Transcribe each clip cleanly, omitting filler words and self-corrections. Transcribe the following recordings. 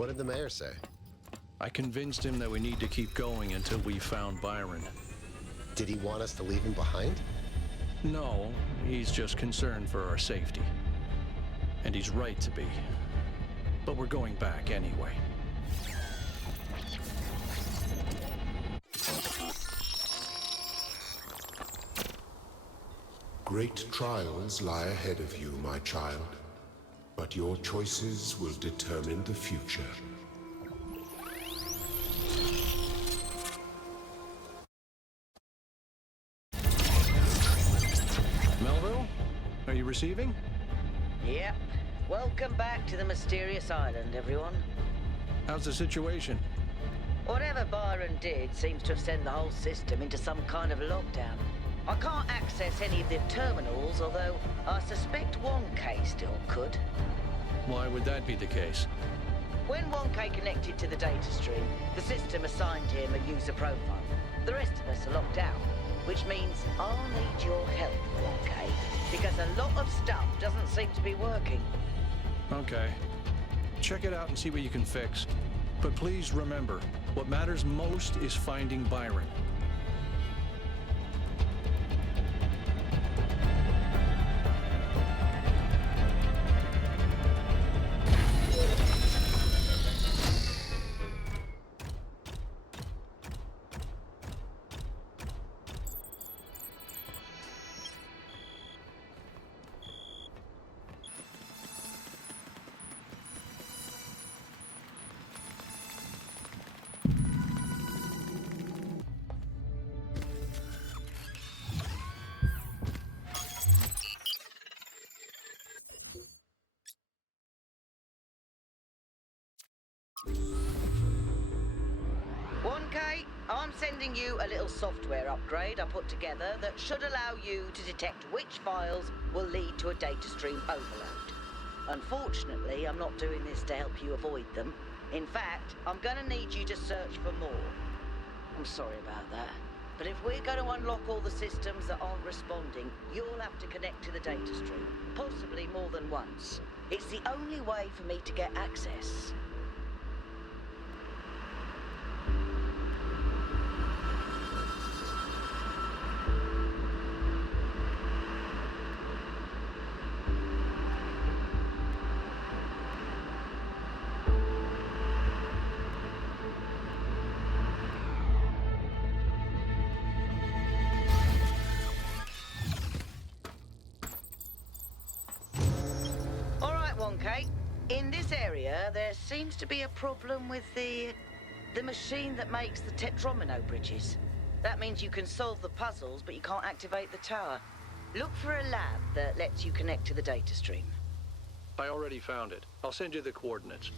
What did the mayor say? I convinced him that we need to keep going until we found Byron. Did he want us to leave him behind? No, he's just concerned for our safety. And he's right to be. But we're going back anyway. Great trials lie ahead of you, my child. But your choices will determine the future. Melville? Are you receiving? Yep. Welcome back to the mysterious island, everyone. How's the situation? Whatever Byron did seems to have sent the whole system into some kind of lockdown. I can't access any of the terminals, although I suspect 1K still could. Why would that be the case? When 1K connected to the data stream, the system assigned him a user profile. The rest of us are locked out, which means I'll need your help, 1K, because a lot of stuff doesn't seem to be working. Okay. Check it out and see what you can fix. But please remember, what matters most is finding Byron. I'm sending you a little software upgrade I put together that should allow you to detect which files will lead to a data stream overload. Unfortunately, I'm not doing this to help you avoid them. In fact, I'm gonna need you to search for more. I'm sorry about that. But if we're going to unlock all the systems that aren't responding, you'll have to connect to the data stream, possibly more than once. It's the only way for me to get access. Okay, in this area, there seems to be a problem with the machine that makes the tetromino bridges. That means you can solve the puzzles, but you can't activate the tower. Look for a lab that lets you connect to the data stream. I already found it. I'll send you the coordinates.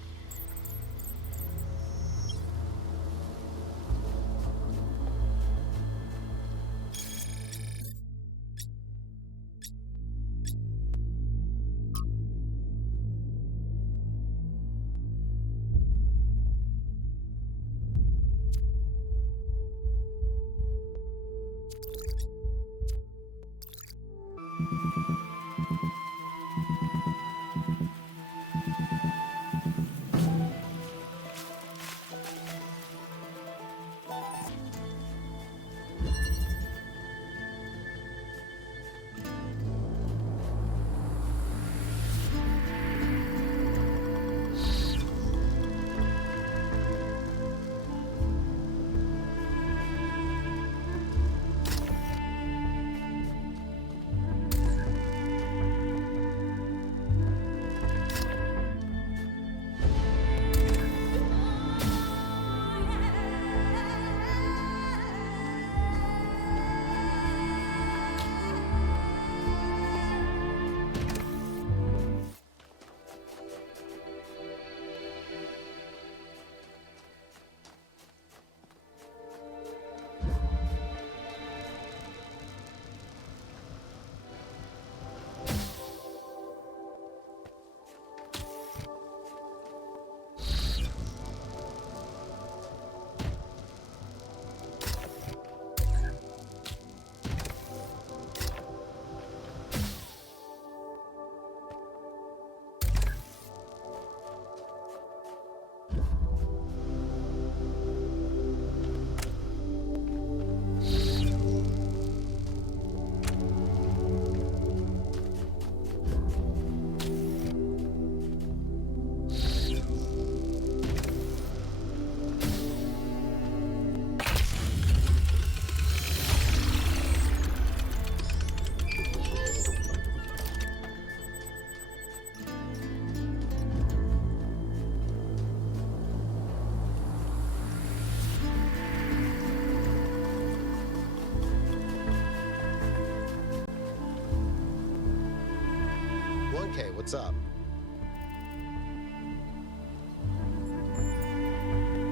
okay? What's up?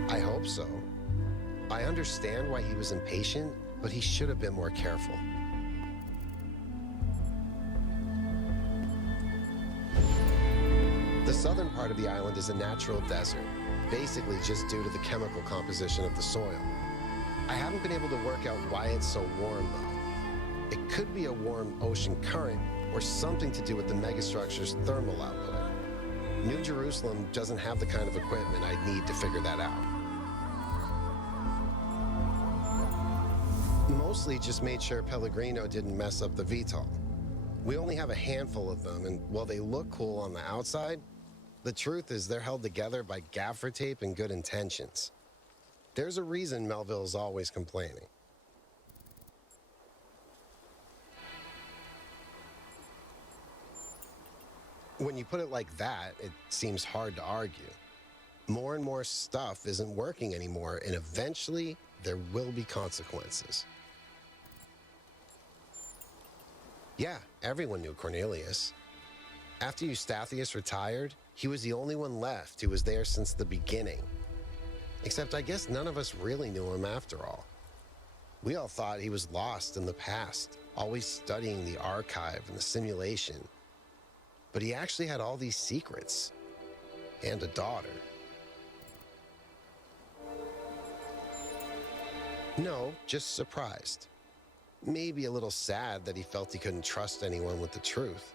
I hope so. I understand why he was impatient, but he should have been more careful. The southern part of the island is a natural desert, basically just due to the chemical composition of the soil. I haven't been able to work out why it's so warm, though. It could be a warm ocean current or something to do with the megastructure's thermal output. New Jerusalem doesn't have the kind of equipment I'd need to figure that out. Mostly just made sure Pellegrino didn't mess up the VTOL. We only have a handful of them, and while they look cool on the outside, the truth is they're held together by gaffer tape and good intentions. There's a reason Melville's always complaining. When you put it like that, it seems hard to argue. More and more stuff isn't working anymore, and eventually there will be consequences. Yeah, everyone knew Cornelius. After Eustathius retired, he was the only one left who was there since the beginning. Except I guess none of us really knew him after all. We all thought he was lost in the past, always studying the archive and the simulation. But he actually had all these secrets. And a daughter. No, just surprised. Maybe a little sad that he felt he couldn't trust anyone with the truth.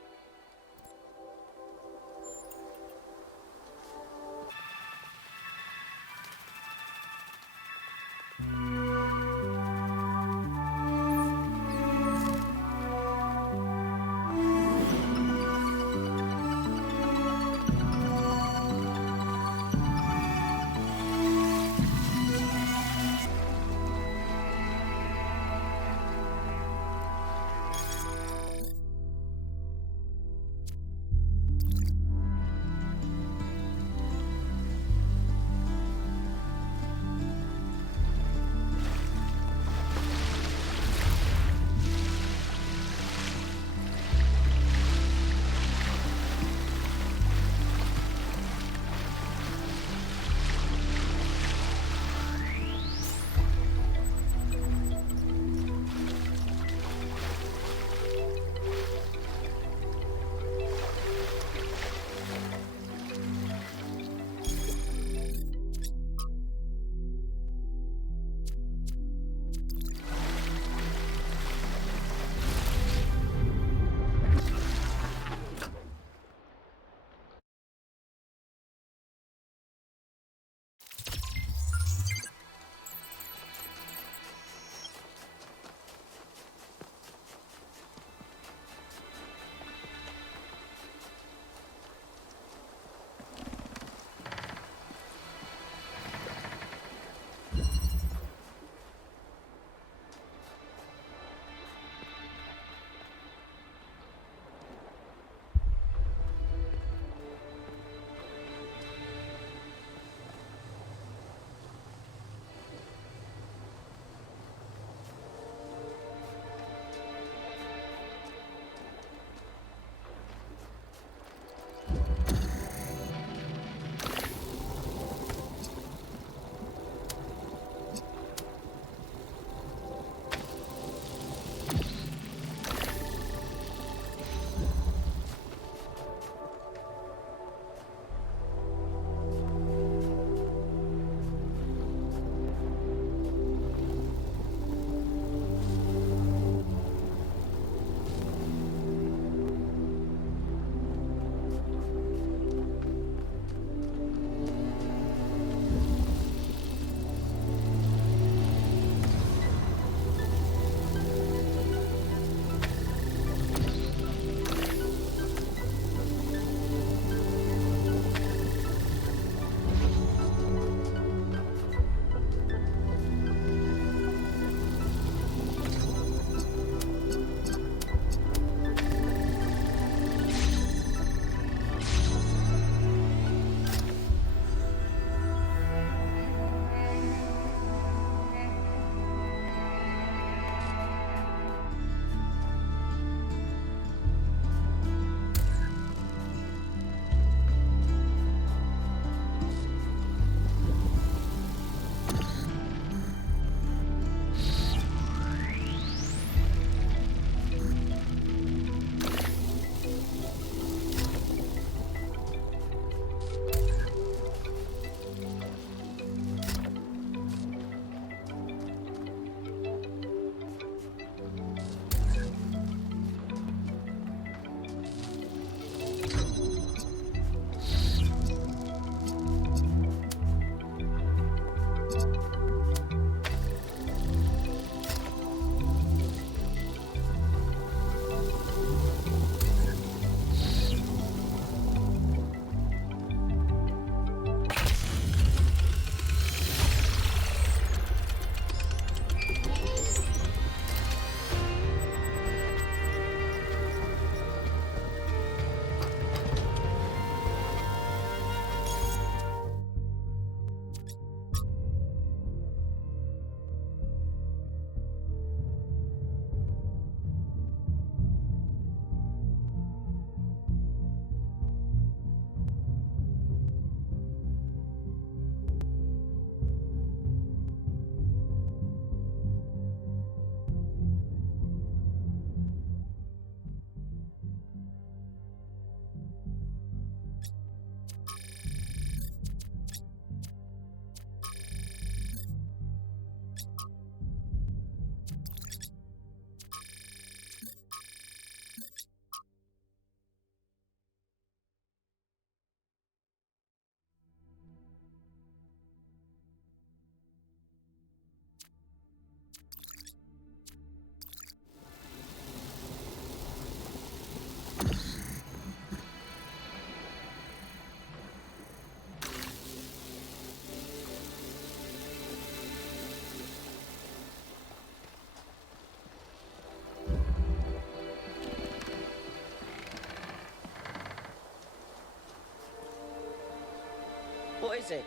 What is it?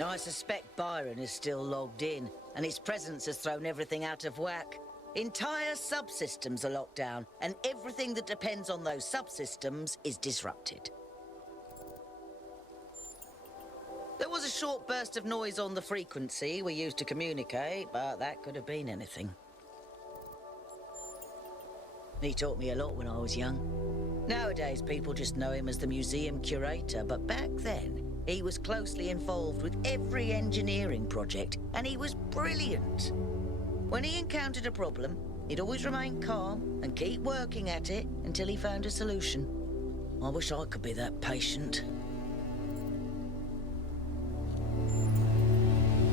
Now, I suspect Byron is still logged in, and his presence has thrown everything out of whack. Entire subsystems are locked down, and everything that depends on those subsystems is disrupted. There was a short burst of noise on the frequency we used to communicate, but that could have been anything. He taught me a lot when I was young. Nowadays, people just know him as the museum curator, but back then, he was closely involved with every engineering project, and he was brilliant. When he encountered a problem, he'd always remain calm and keep working at it until he found a solution. I wish I could be that patient.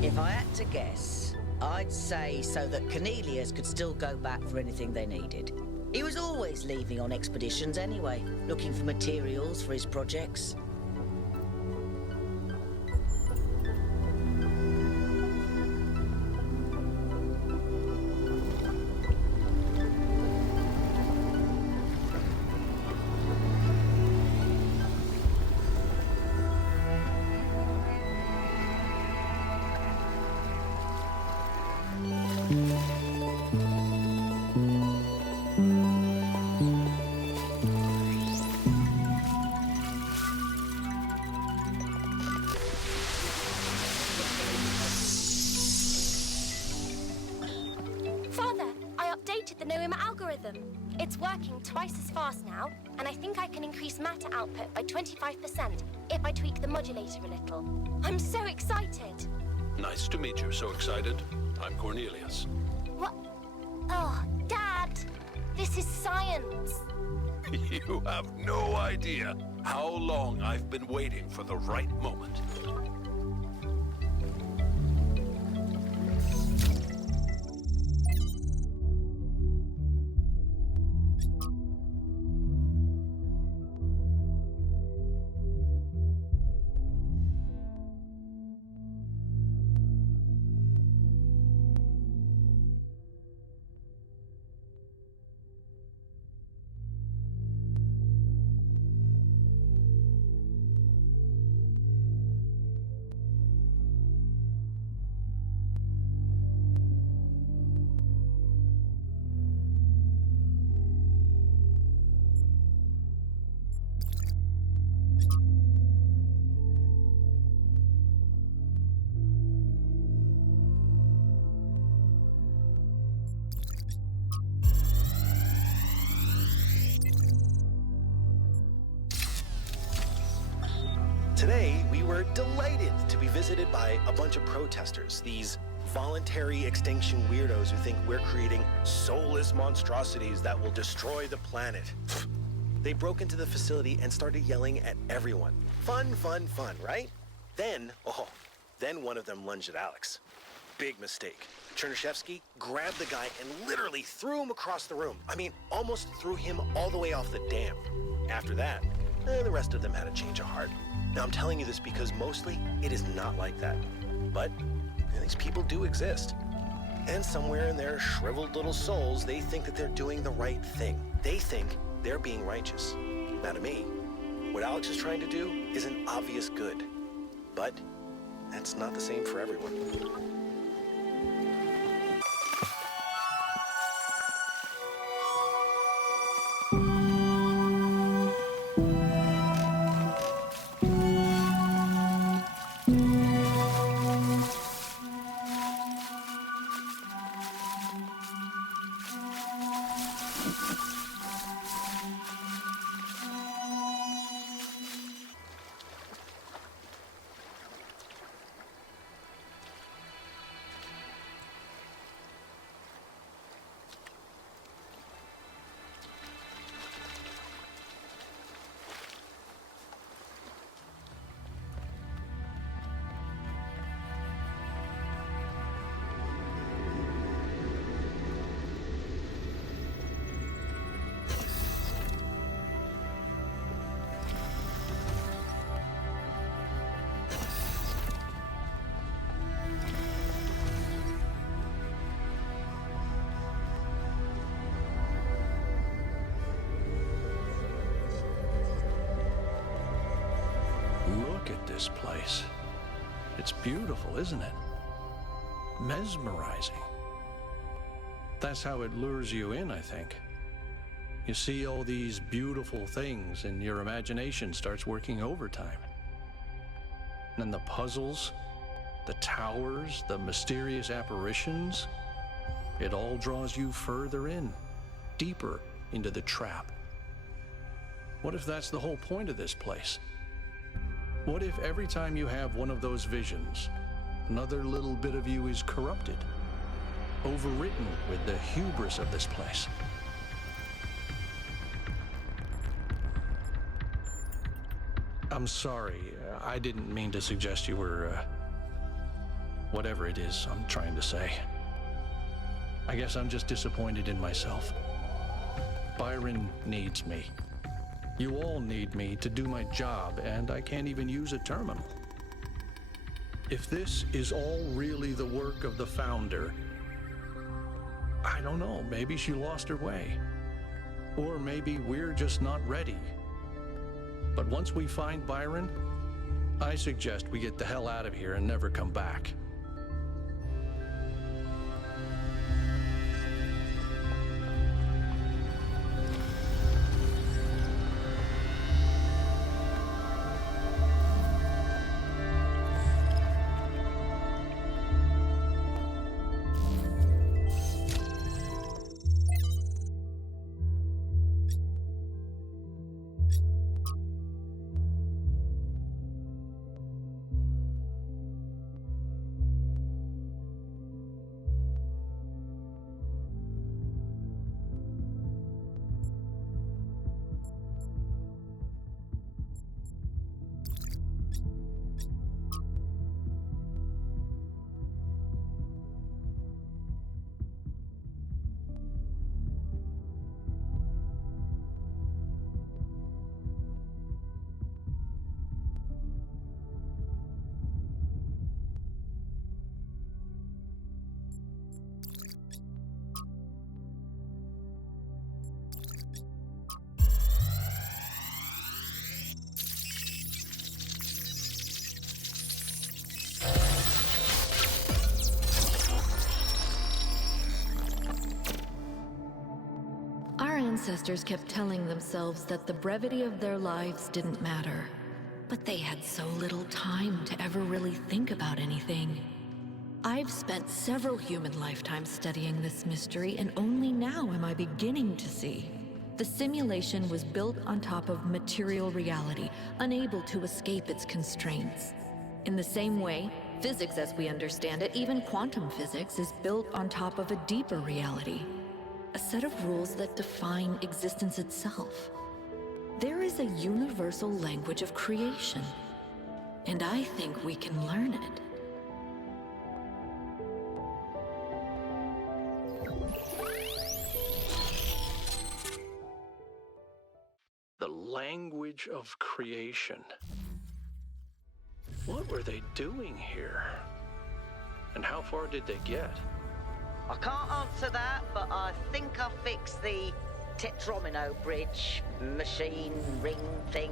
If I had to guess, I'd say so that Cornelius could still go back for anything they needed. He was always leaving on expeditions anyway, looking for materials for his projects. It's working twice as fast now, and I think I can increase matter output by 25% if I tweak the modulator a little. I'm so excited! Nice to meet you. So excited. I'm Cornelius. What? Oh, Dad! This is science! You have no idea how long I've been waiting for the right moment. Today, we were delighted to be visited by a bunch of protesters, these voluntary extinction weirdos who think we're creating soulless monstrosities that will destroy the planet. They broke into the facility and started yelling at everyone. Fun, fun, fun, right? Then one of them lunged at Alex. Big mistake. Chernyshevsky grabbed the guy and literally threw him across the room. I mean, almost threw him all the way off the dam. After that, the rest of them had a change of heart. Now, I'm telling you this because mostly it is not like that. But these people do exist. And somewhere in their shriveled little souls, they think that they're doing the right thing. They think they're being righteous. Now, to me, what Alex is trying to do is an obvious good. But that's not the same for everyone. this place. It's beautiful, isn't it? Mesmerizing. That's how it lures you in, I think. You see all these beautiful things and your imagination starts working overtime. And then the puzzles, the towers, the mysterious apparitions, it all draws you further in, deeper into the trap. What if that's the whole point of this place? What if every time you have one of those visions, another little bit of you is corrupted, overwritten with the hubris of this place? I'm sorry, I didn't mean to suggest you were, whatever it is I'm trying to say. I guess I'm just disappointed in myself. Byron needs me. You all need me to do my job, and I can't even use a terminal. If this is all really the work of the Founder, I don't know, maybe she lost her way. Or maybe we're just not ready. But once we find Byron, I suggest we get the hell out of here and never come back. Our ancestors kept telling themselves that the brevity of their lives didn't matter. But they had so little time to ever really think about anything. I've spent several human lifetimes studying this mystery, and only now am I beginning to see. The simulation was built on top of material reality, unable to escape its constraints. In the same way, physics as we understand it, even quantum physics, is built on top of a deeper reality. A set of rules that define existence itself. There is a universal language of creation, and I think we can learn it. The language of creation. What were they doing here? And how far did they get? I can't answer that, but I think I fixed the Tetromino bridge, machine, ring thing.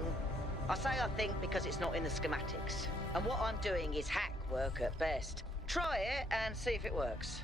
I say I think because it's not in the schematics. And what I'm doing is hack work at best. Try it and see if it works.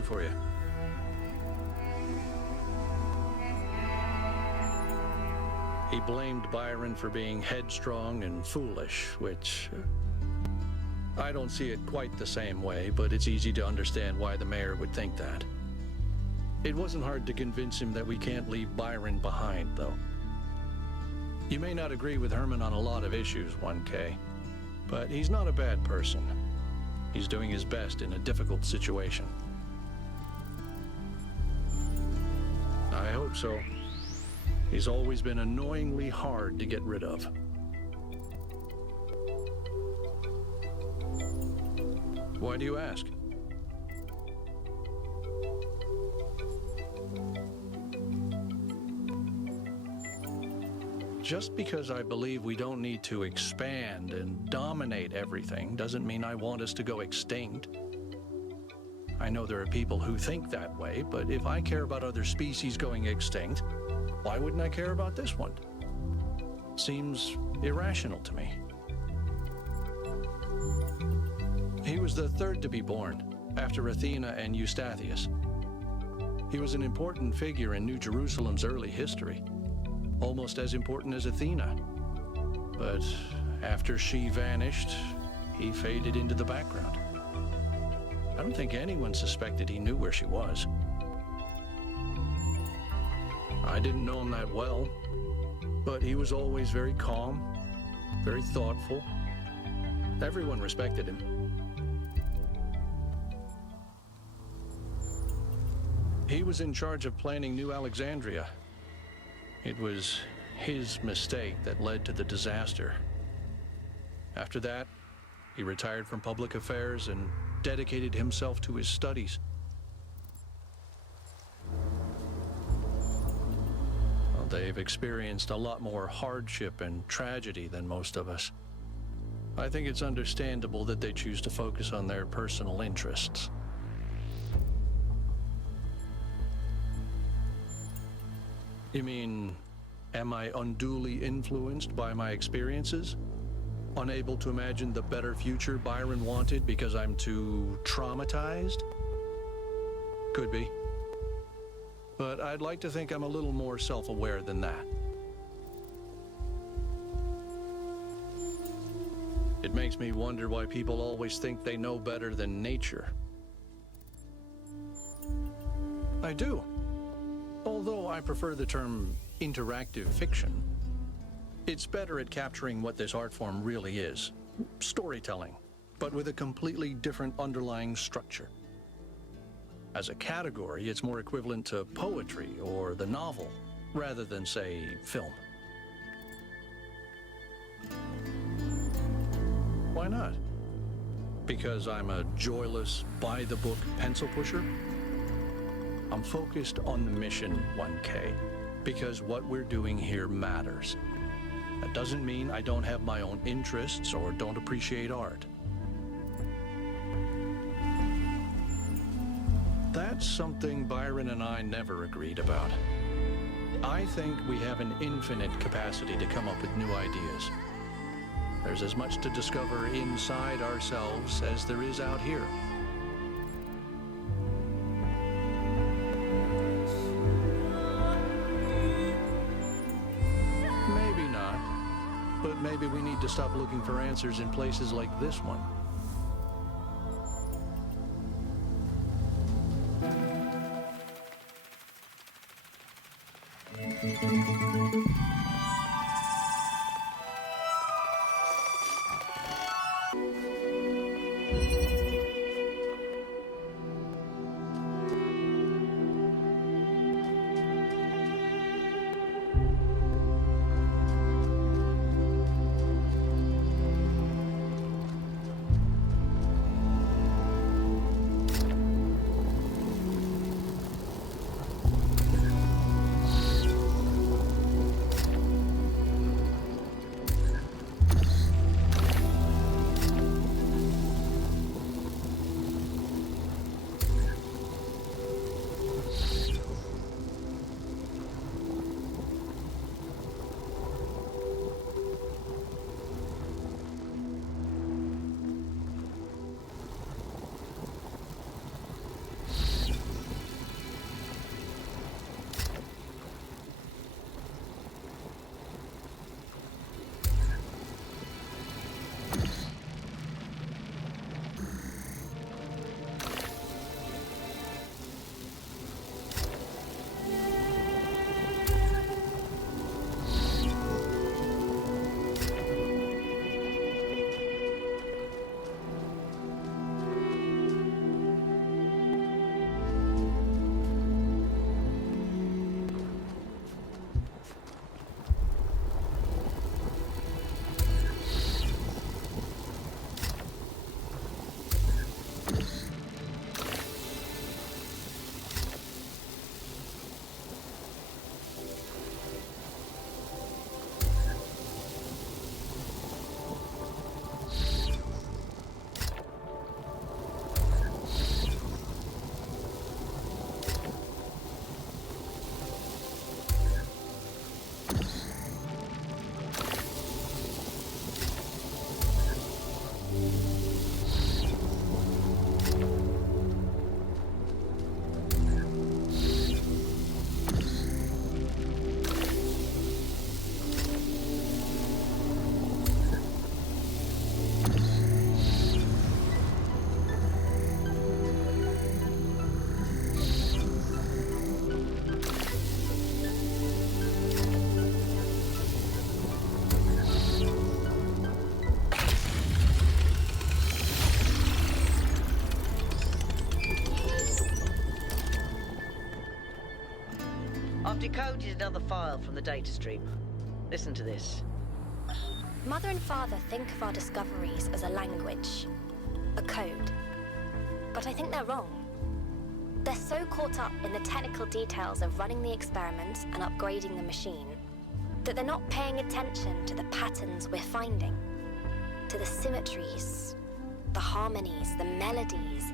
do for you? He blamed Byron for being headstrong and foolish, which I don't see it quite the same way, but it's easy to understand why the mayor would think that. It wasn't hard to convince him that we can't leave Byron behind, though. You may not agree with Herman on a lot of issues, 1K, but he's not a bad person. He's doing his best in a difficult situation. I hope so. He's always been annoyingly hard to get rid of. Why do you ask? Just because I believe we don't need to expand and dominate everything doesn't mean I want us to go extinct. I know there are people who think that way, but if I care about other species going extinct, why wouldn't I care about this one? Seems irrational to me. He was the third to be born, after Athena and Eustathius. He was an important figure in New Jerusalem's early history, almost as important as Athena. But after she vanished, he faded into the background. I don't think anyone suspected he knew where she was. I didn't know him that well, but he was always very calm, very thoughtful. Everyone respected him. He was in charge of planning New Alexandria. It was his mistake that led to the disaster. After that, he retired from public affairs and dedicated himself to his studies. Well, they've experienced a lot more hardship and tragedy than most of us. I think it's understandable that they choose to focus on their personal interests. You mean, am I unduly influenced by my experiences? Unable to imagine the better future Byron wanted because I'm too traumatized? Could be. But I'd like to think I'm a little more self-aware than that. It makes me wonder why people always think they know better than nature. I do. Although I prefer the term interactive fiction. It's better at capturing what this art form really is. Storytelling, but with a completely different underlying structure. As a category, it's more equivalent to poetry or the novel, rather than, say, film. Why not? Because I'm a joyless, by-the-book pencil pusher? I'm focused on the mission, 1K, because what we're doing here matters. That doesn't mean I don't have my own interests or don't appreciate art. That's something Byron and I never agreed about. I think we have an infinite capacity to come up with new ideas. There's as much to discover inside ourselves as there is out here. Maybe not, but maybe we need to stop looking for answers in places like this one. I've decoded another file from the data stream. Listen to this. Mother and Father think of our discoveries as a language, a code. But I think they're wrong. They're so caught up in the technical details of running the experiments and upgrading the machine that they're not paying attention to the patterns we're finding, to the symmetries, the harmonies, the melodies.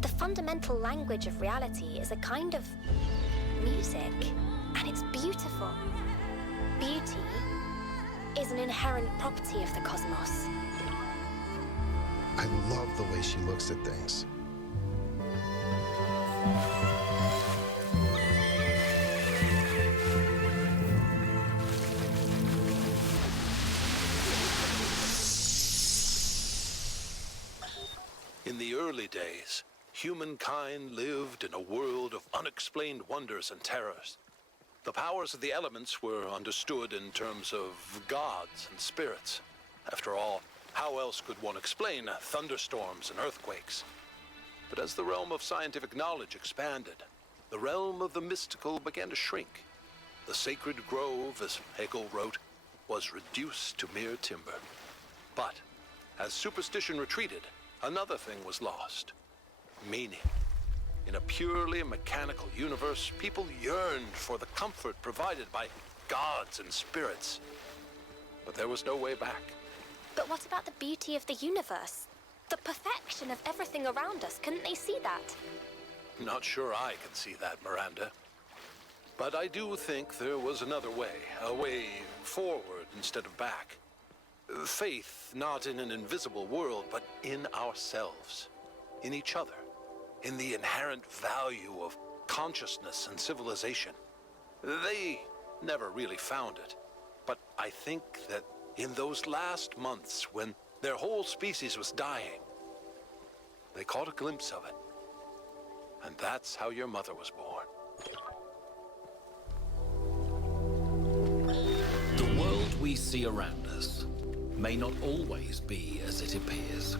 The fundamental language of reality is a kind of music, and it's beautiful. Beauty is an inherent property of the cosmos. I love the way she looks at things. In the early days, humankind lived in a world of unexplained wonders and terrors. The powers of the elements were understood in terms of gods and spirits. After all, how else could one explain thunderstorms and earthquakes? But as the realm of scientific knowledge expanded, the realm of the mystical began to shrink. The sacred grove, as Hegel wrote, was reduced to mere timber. But as superstition retreated, another thing was lost: meaning. In a purely mechanical universe, people yearned for the comfort provided by gods and spirits. But there was no way back. But what about the beauty of the universe? The perfection of everything around us, couldn't they see that? Not sure I can see that, Miranda. But I do think there was another way, a way forward instead of back. Faith not in an invisible world, but in ourselves, in each other, in the inherent value of consciousness and civilization. They never really found it, but I think that in those last months when their whole species was dying, they caught a glimpse of it. And that's how your mother was born. The world we see around us may not always be as it appears.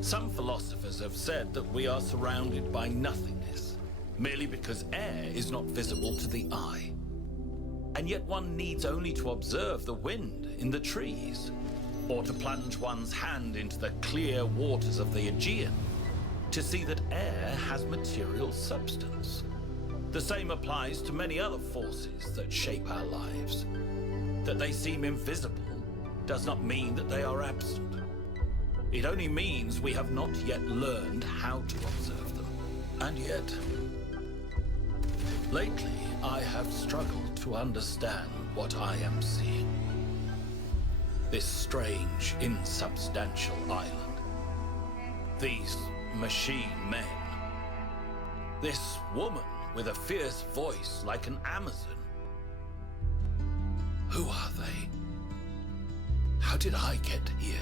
Some philosophers have said that we are surrounded by nothingness, merely because air is not visible to the eye. And yet one needs only to observe the wind in the trees, or to plunge one's hand into the clear waters of the Aegean to see that air has material substance. The same applies to many other forces that shape our lives. That they seem invisible does not mean that they are absent. It only means we have not yet learned how to observe them. And yet, lately I have struggled to understand what I am seeing. This strange, insubstantial island. These machine men. This woman with a fierce voice like an Amazon. Who are they? How did I get here?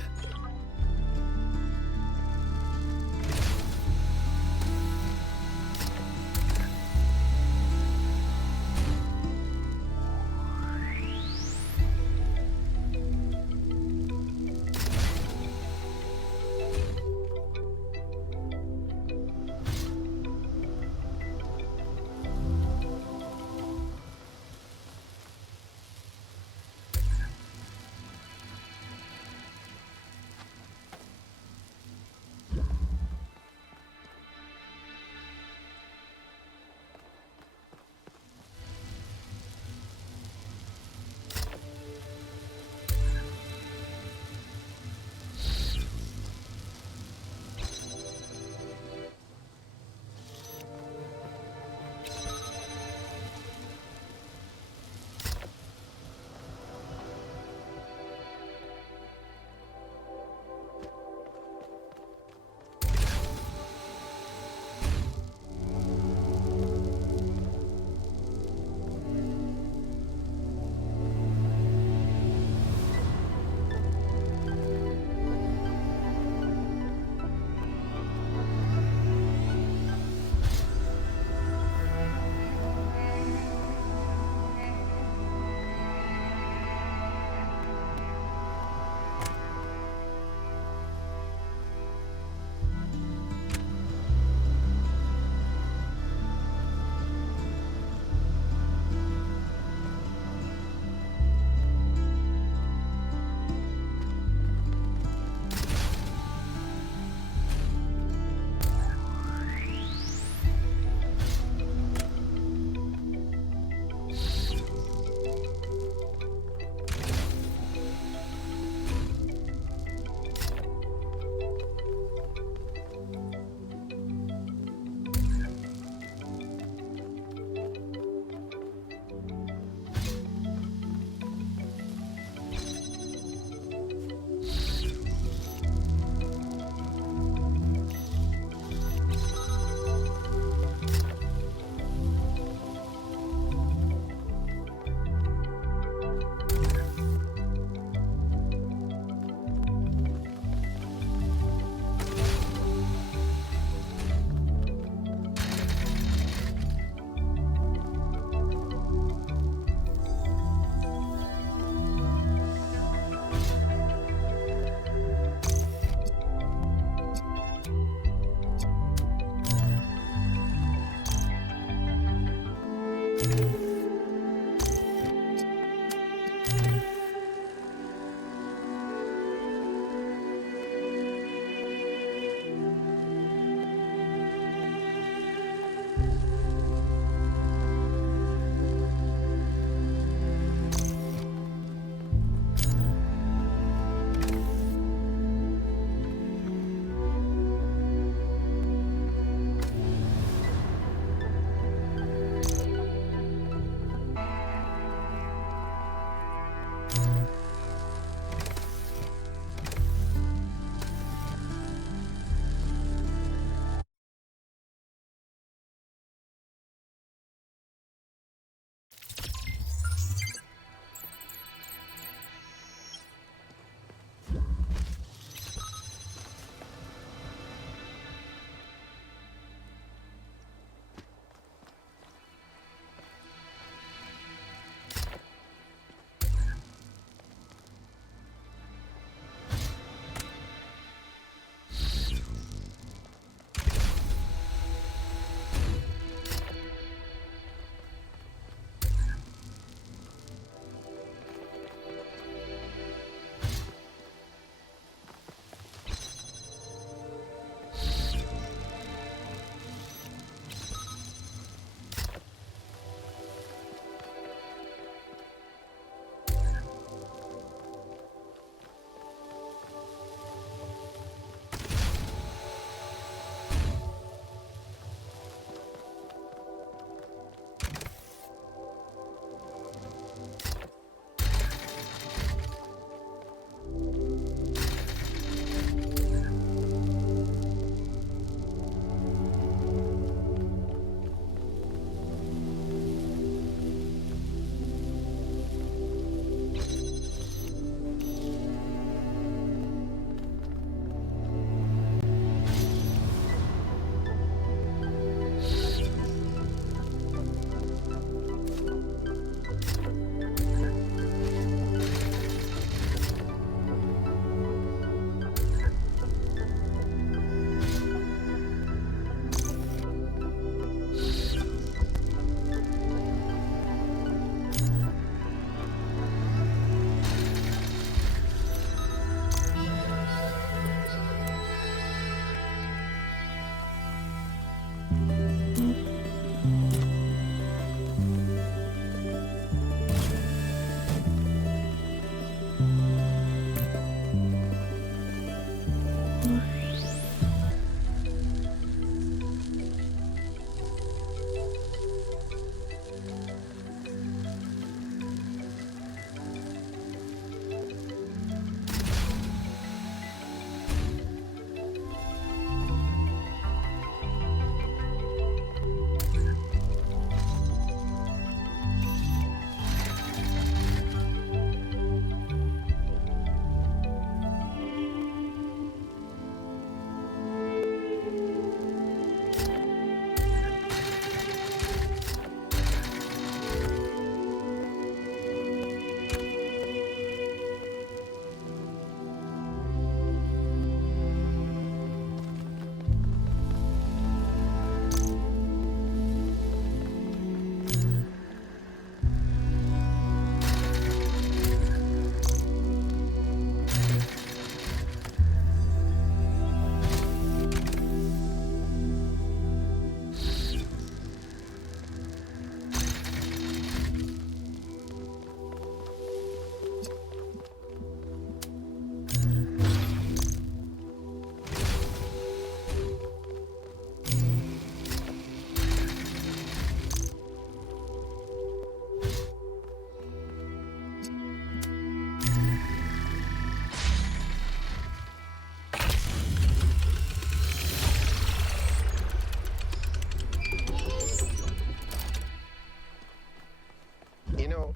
You know,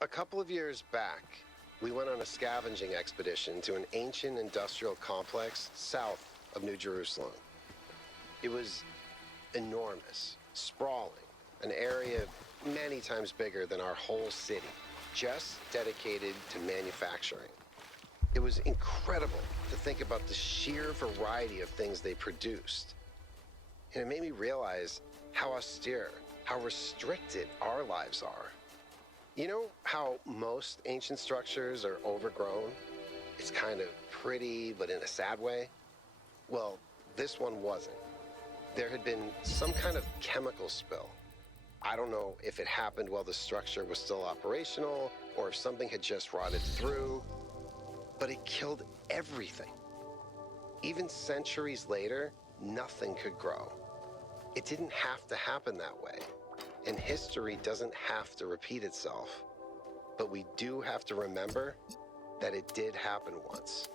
a couple of years back, we went on a scavenging expedition to an ancient industrial complex south of New Jerusalem. It was enormous, sprawling, an area many times bigger than our whole city, just dedicated to manufacturing. It was incredible to think about the sheer variety of things they produced. And it made me realize how austere, how restricted our lives are. You know how most ancient structures are overgrown? It's kind of pretty, but in a sad way. Well, this one wasn't. There had been some kind of chemical spill. I don't know if it happened while the structure was still operational or if something had just rotted through, but it killed everything. Even centuries later, nothing could grow. It didn't have to happen that way. And history doesn't have to repeat itself. But we do have to remember that it did happen once.